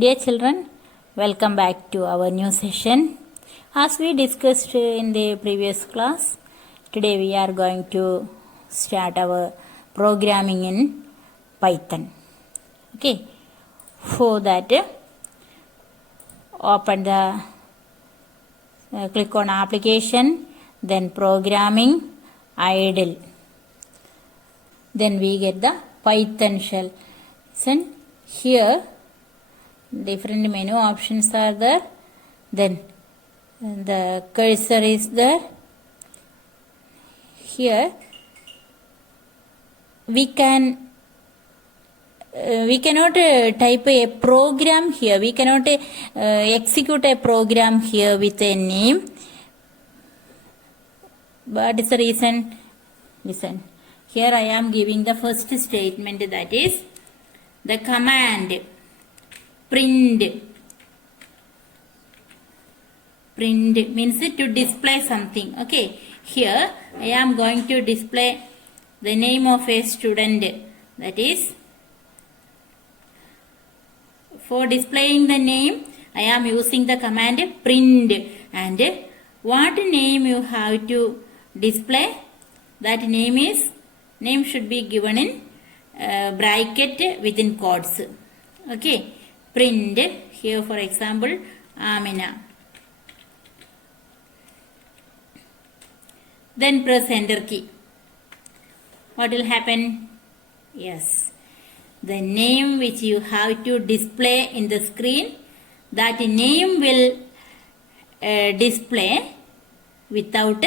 Dear children, welcome back to our new session. As we discussed in the previous class, today we are going to start our programming in Python. Okay, for that, open the click on application, then programming, idle. Then we get the Python shell. So here different menu options are there, then the cursor is there. Here we cannot type a program here, we cannot execute a program here with a name. What is the reason? Listen, here I am giving the first statement, that is the command print means to display something. Okay, here I am going to display the name of a student, that is for displaying the name I am using the command print, and what name you have to display, that name should be given in bracket within quotes. Okay, print here, for example, Amina. Then press enter key. What will happen? Yes, the name which you have to display in the screen, that name will display without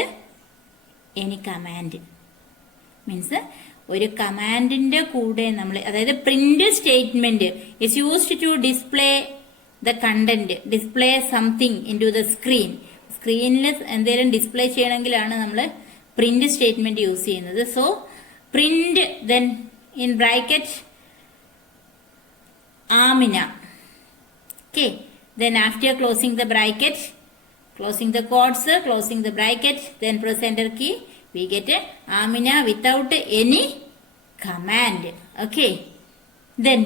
any command. Means ഒരു കമാൻഡിൻ്റെ കൂടെ നമ്മൾ, അതായത് print statement is used to display the content, display something in to the screen. സ്ക്രീനിൽ എന്തെങ്കിലും display ചെയ്യണമെങ്കിലാണ് നമ്മൾ print statement use ചെയ്യുന്നത്. So print, then in bracket Amina. Okay, then after closing the bracket, closing the quotes, closing the bracket, then press enter key, we get Amina without any command. Okay, then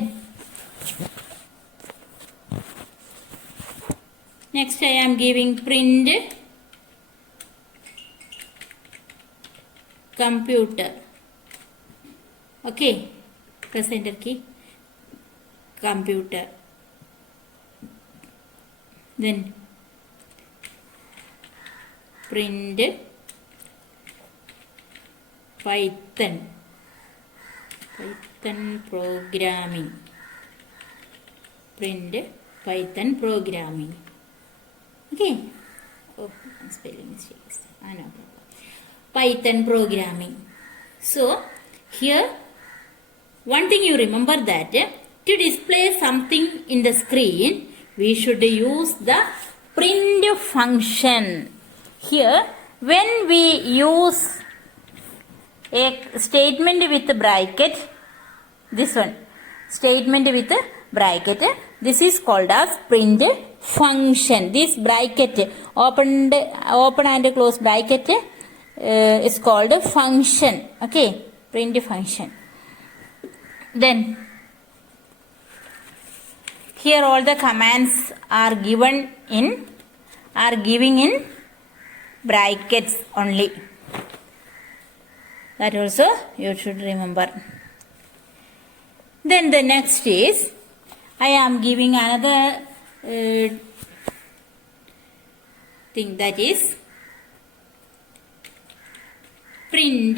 next I am giving print computer. Okay, press enter key, computer, then print Python programming, print Python programming. Okay, oh, spelling mistakes, no problem. Python programming. So here one thing you remember, that to display something in the screen we should use the print function. Here when we use a statement with bracket, this one statement with bracket, this is called as print function. This bracket, open and close bracket, is called function. Okay, print function. Then here all the commands are giving in brackets only. That also you should remember. Then the next is, I am giving another thing, that is print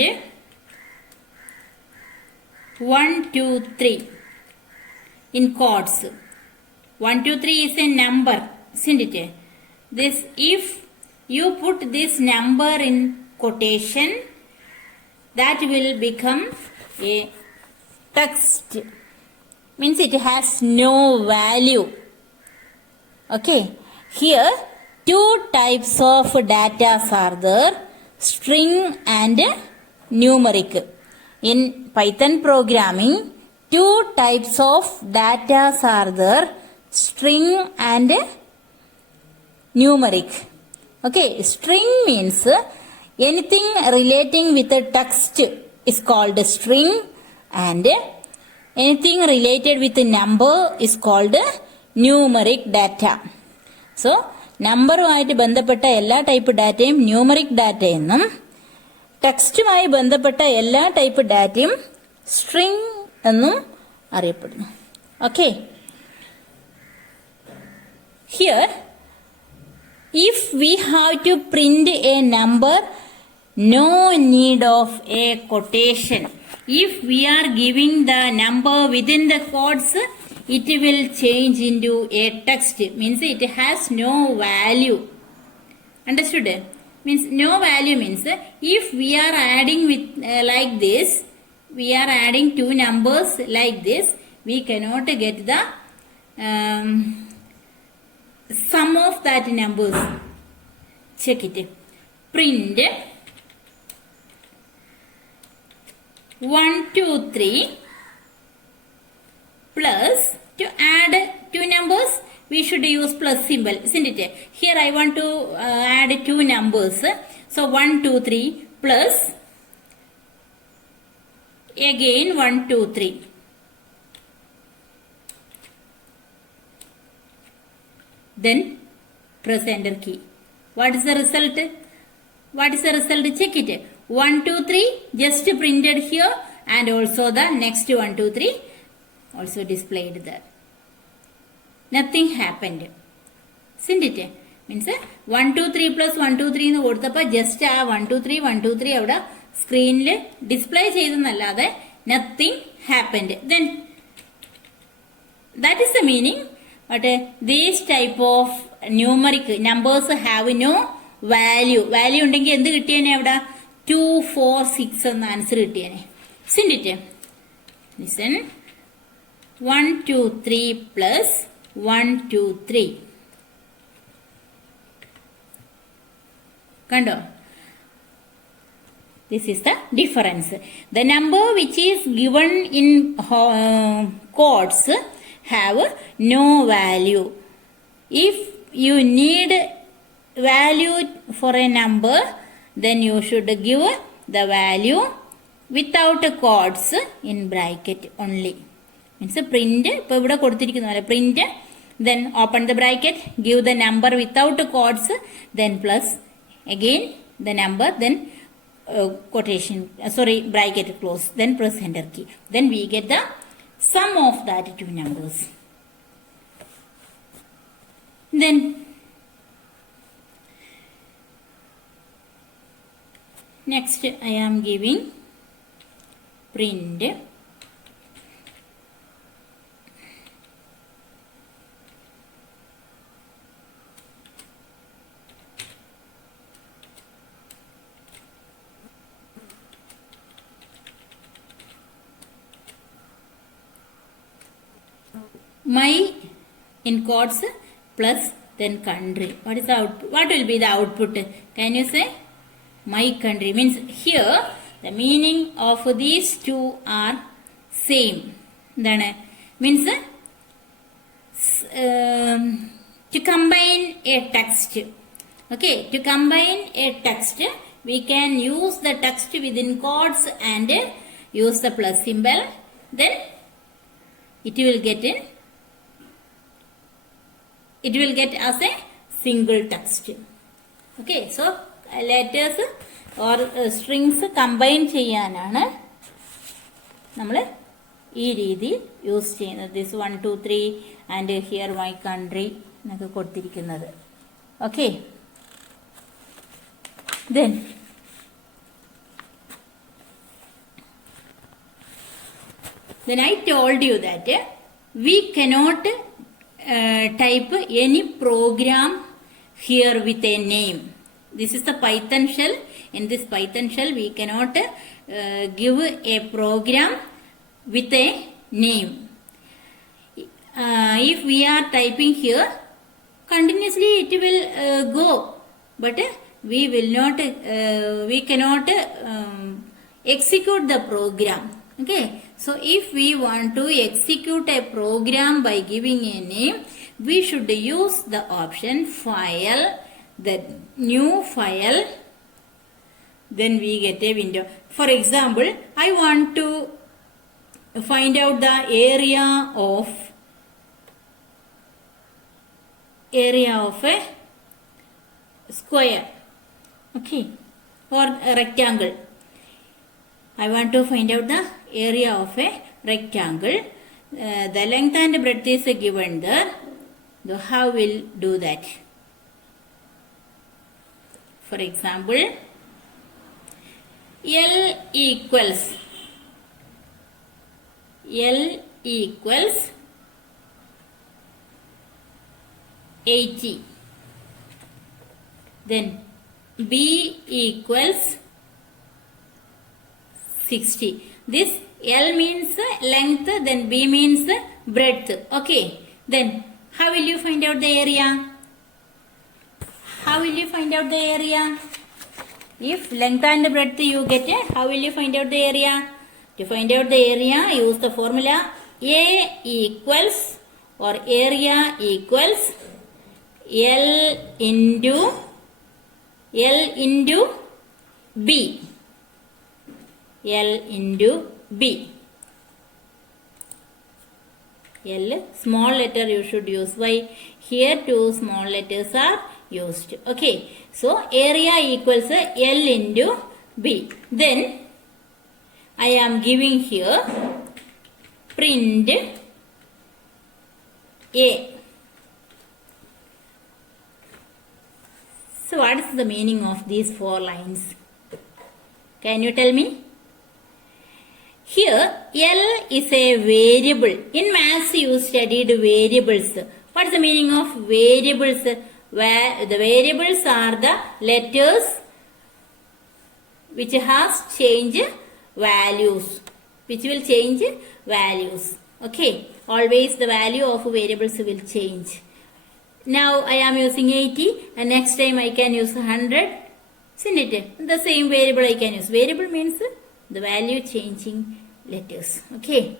1 2 3 in quotes. 1 2 3 is a number, isn't it? This, if you put this number in quotation, that will become a text, means it has no value. Okay, here two types of data are there, string and numeric. In Python programming, two types of data are there, string and numeric. Okay, string means anything relating with a text is called a string, and anything related with a number is called numeric data. So നമ്പറുമായിട്ട് ബന്ധപ്പെട്ട എല്ലാ type ഡാറ്റയും numeric data എന്നും ടെക്സ്റ്റുമായി ബന്ധപ്പെട്ട എല്ലാ type ഡാറ്റയും string എന്നും അറിയപ്പെടുന്നു. Okay, here if we have to print a number, no need of a quotation. If we are giving the number within the quotes, it will change into a text, means it has no value. Understood? Means no value means if we are adding with like this, we are adding two numbers like this, we cannot get the sum of that numbers. Check it. Print 1 2 3 plus, to add two numbers we should use plus symbol, isn't it? Here I want to add two numbers, so 1 2 3 plus again 1 2 3. Then press enter key. What is the result? What is the result? Check it. 1 2 3 just printed here, and also the next 1 2 3 also displayed there. Nothing happened, isn't it? Means 1 2 3 plus 1 2 3 എന്ന് കൊടുത്തപ്പോൾ just ആ 1 2 3 1 2 3 അവിടെ സ്ക്രീനിൽ display ചെയ്തെന്നല്ലാതെ nothing happened. Then that is the meaning. But these type of numeric numbers have no value. Value ഉണ്ടെങ്കിൽ എന്ത് കിട്ടിയേനെ അവിടെ 2 4 6 എന്ന answer കിട്ടിയേനെ. Isn't it? Listen. 1 2 3 plus 1 2 3. കണ്ടോ? This is the difference. The number which is given in quotes have no value. If you need value for a number, then you should give the value without quotes in bracket only. Means print, ഇപ്പോൾ ഇവിടെ കൊടുത്തിരിക്കുന്ന പോലെ print, then open the bracket, give the number without quotes, then plus again the number, then quotation, bracket close, then press enter key. Then we get the sum of that two numbers. Then next I am giving print my in quotes plus then country. What is the output? What will be the output? Can you say? My country means here the meaning of these two are same. Then means to combine a text. Okay, to combine a text we can use the text within quotes and use the plus symbol. Then it will get as a single text. Okay, so letters or strings combine ചെയ്യാനാണ് നമ്മൾ ഈ രീതി use ചെയ്യുന്നത്. This 1 2 3 and here my country എന്നൊക്കെ കൊടുത്തിരിക്കുന്നത്. Okay, then I told you that we cannot type any program here with a name. This is the Python shell. In this Python shell we cannot give a program with a name. If we are typing here continuously it will go, but we cannot execute the program. Okay, so if we want to execute a program by giving a name, we should use the option file, the new file, then we get a window. For example, I want to find out the area of area of a square, okay, or a rectangle. I want to find out the area of a rectangle. The length and breadth is given there. So how will do that? For example, L equals 80. Then B equals 60. This L means length, then B means breadth. Okay. Then how will you find out the area? How will you find out the area? If length and breadth you get, how will you find out the area? To find out the area, use the formula A equals, or area equals L into B. L into B. L small letter you should use. Why? Here two small letters are used. Okay. So area equals L into B. Then I am giving here print A. So what is the meaning of these 4 lines? Can you tell me? Here L is a variable. In maths you studied variables. What is the meaning of variables? Where the variables are the letters which has change values. Which will change values. Okay. Always the value of variables will change. Now I am using 80 and next time I can use 100. Isn't it? The same variable I can use. Variable means the value changing letters. Okay.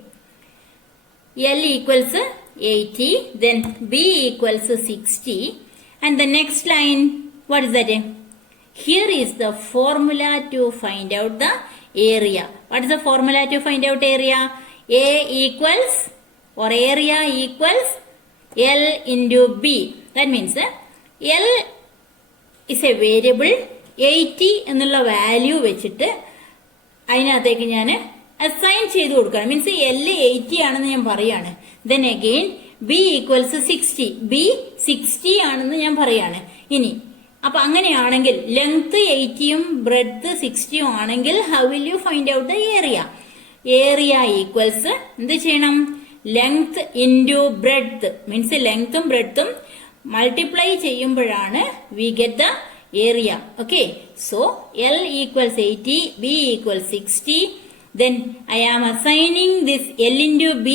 L equals 80. Then B equals 60. And the next line, what is that? Here is the formula to find out the area. What is the formula to find out area? A equals, or area equals L into B. That means L is a variable. 80 എന്നുള്ള value വെച്ചിട്ട് അതിനകത്തേക്ക് ഞാൻ assign ചെയ്ത് കൊടുക്കണം. Means L 80 ആണെന്ന് ഞാൻ പറയാണ്. Then again B equals 60. B 60 ആണെന്ന് ഞാൻ പറയാണ്. ഇനി അപ്പൊ അങ്ങനെയാണെങ്കിൽ ലെങ്ത് 80യും ബ്രെഡ്ത്ത് 60യും ആണെങ്കിൽ how will you find out the area? Area equals എന്ത് ചെയ്യണം? Length into breadth. മീൻസ് ലെങ്ത്തും ബ്രെഡ്ത്തും മൾട്ടിപ്ലൈ ചെയ്യുമ്പോഴാണ് we get the area. Okay. So L equals 80, B equals 60. Then I am assigning this L into B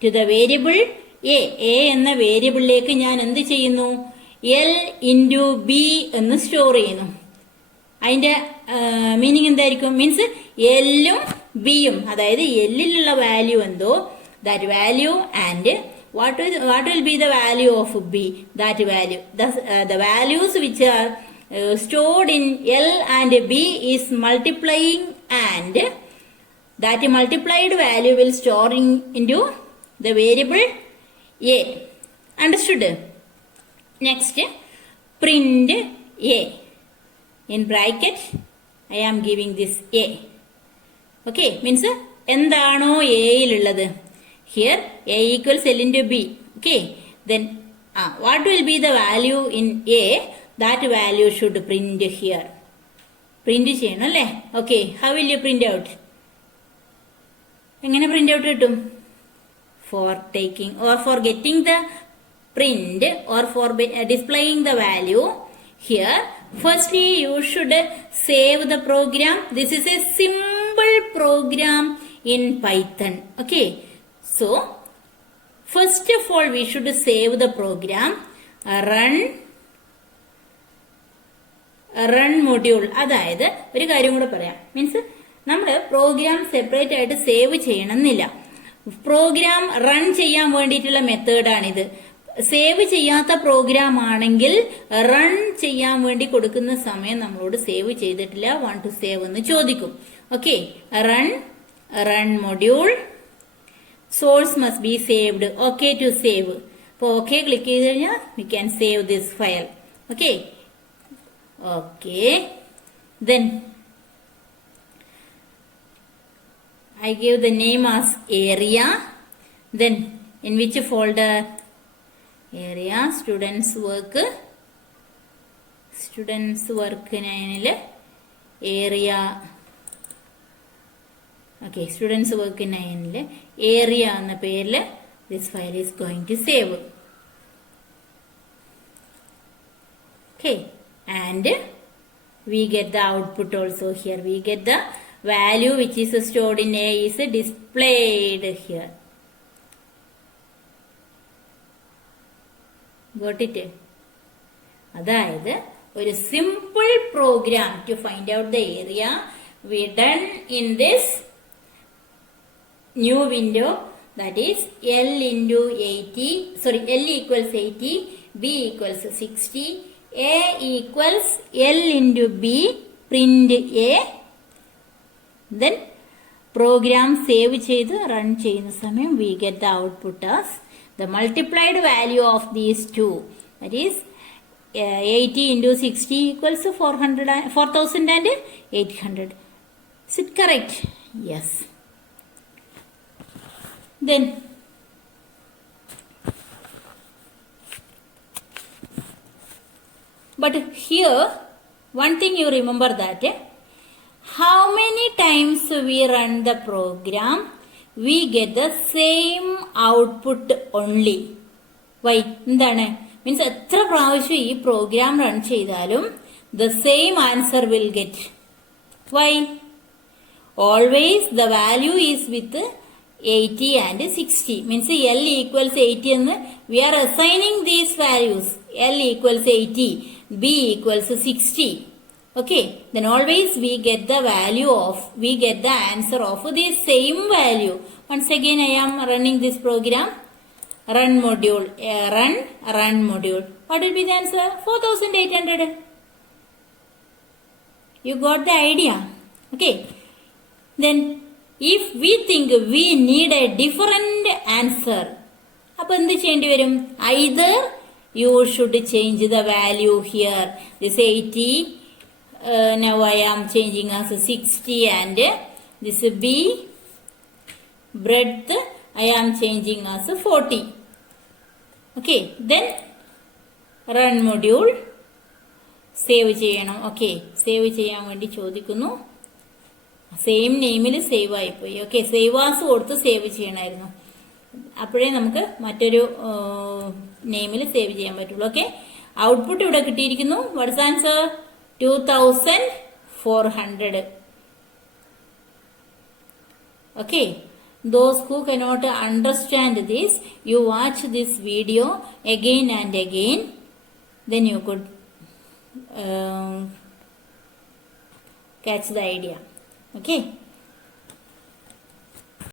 to the variable A. A എന്ന വേരിയബിളിലേക്ക് ഞാൻ എന്ത് ചെയ്യുന്നു? L into B എന്ന് store ചെയ്യുന്നു. അതിന്റെ meaning എന്തായിരിക്കും? മീൻസ് എല്ലും ബിയും, അതായത് എല്ലിലുള്ള വാല്യൂ എന്തോ that value and what will be the value of B, that value. The values which are stored in L and B is multiplying, and that multiplied value will store into the variable A. Understood? Next, print A. In bracket I am giving this A. Okay, means എന്താണോ എയിലുള്ളത്. Here A equals L into B. Okay, then what will be the value in A? That value should print here. Print ചെയ്യണം അല്ലേ? Okay, how will you print out? എങ്ങനെ print out കിട്ടും? For taking or for getting the print or for displaying the value, here firstly you should save the program. This is a simple program in Python. Okay, so first of all we should save the program. Run module. അതായത് ഒരു കാര്യം കൂടെ പറയാം. Means നമ്മൾ programme separate ആയിട്ട് save ചെയ്യണമെന്നില്ല. Program run ചെയ്യാൻ വേണ്ടിയിട്ടുള്ള മെത്തേഡാണിത്. സേവ് ചെയ്യാത്ത പ്രോഗ്രാം ആണെങ്കിൽ റൺ ചെയ്യാൻ വേണ്ടി കൊടുക്കുന്ന സമയം നമ്മളോട് സേവ് ചെയ്തിട്ടില്ല, വാണ്ട് ടു സേവ് എന്ന് ചോദിക്കും. Okay, run module source must be saved. Okay to save. അപ്പോൾ ഓക്കെ ക്ലിക്ക് ചെയ്ത് കഴിഞ്ഞാൽ we can save this file. Okay okay then I give the name as area. Then in which folder? Area students work. Students work nile area. Okay, students work nile area enna peril this file is going to save. Okay, and we get the output also here. We get the value which is stored in A is displayed here. Got it? അതായത് ഒരു simple program to find out the area we done in this new window, that is L into 80, sorry, L equals 80, B equals 60, A equals L into B, print A. Then program save ചെയ്ത് run ചെയ്യുന്ന സമയം we get the output as the multiplied value of these two, that is 80 into 60 equals 4,800. Is it correct? Yes. Then but here one thing you remember that how many times we run the program, we get the same output only. Why? എന്താണ് means എത്ര പ്രാവശ്യം ഈ program run ചെയ്താലും the same answer will get. Why? Always the value is with 80 and 60. Means L equals 80 എന്ന് we are assigning these values. L equals 80, B equals 60. Okay, then always we get the answer of the same value. Once again I am running this program. Run module, run module. What will be the answer? 4,800. You got the idea? Okay. Then if we think we need a different answer, അപ്പോൾ എന്ത് ചെയ്യേണ്ടി വരും? Either you should change the value here. This 80, now I am changing as 60, and this B breadth I am changing as 40. Okay, then run module save ചെയ്യണം. Okay, save ചെയ്യാൻ വേണ്ടി ചോദിക്കുന്നു. Same നെയിമിൽ save ആയിപ്പോയി. Okay, save as കൊടുത്ത് save ചെയ്യണമായിരുന്നു, അപ്പോഴേ നമുക്ക് മറ്റൊരു നെയിമിൽ സേവ് ചെയ്യാൻ പറ്റുള്ളൂ. ഓക്കെ, ഔട്ട്പുട്ട് ഇവിടെ കിട്ടിയിരിക്കുന്നു. What's answer? 2,400. Okay, those who cannot understand this, you watch this video again and again, then you could catch the idea. Okay.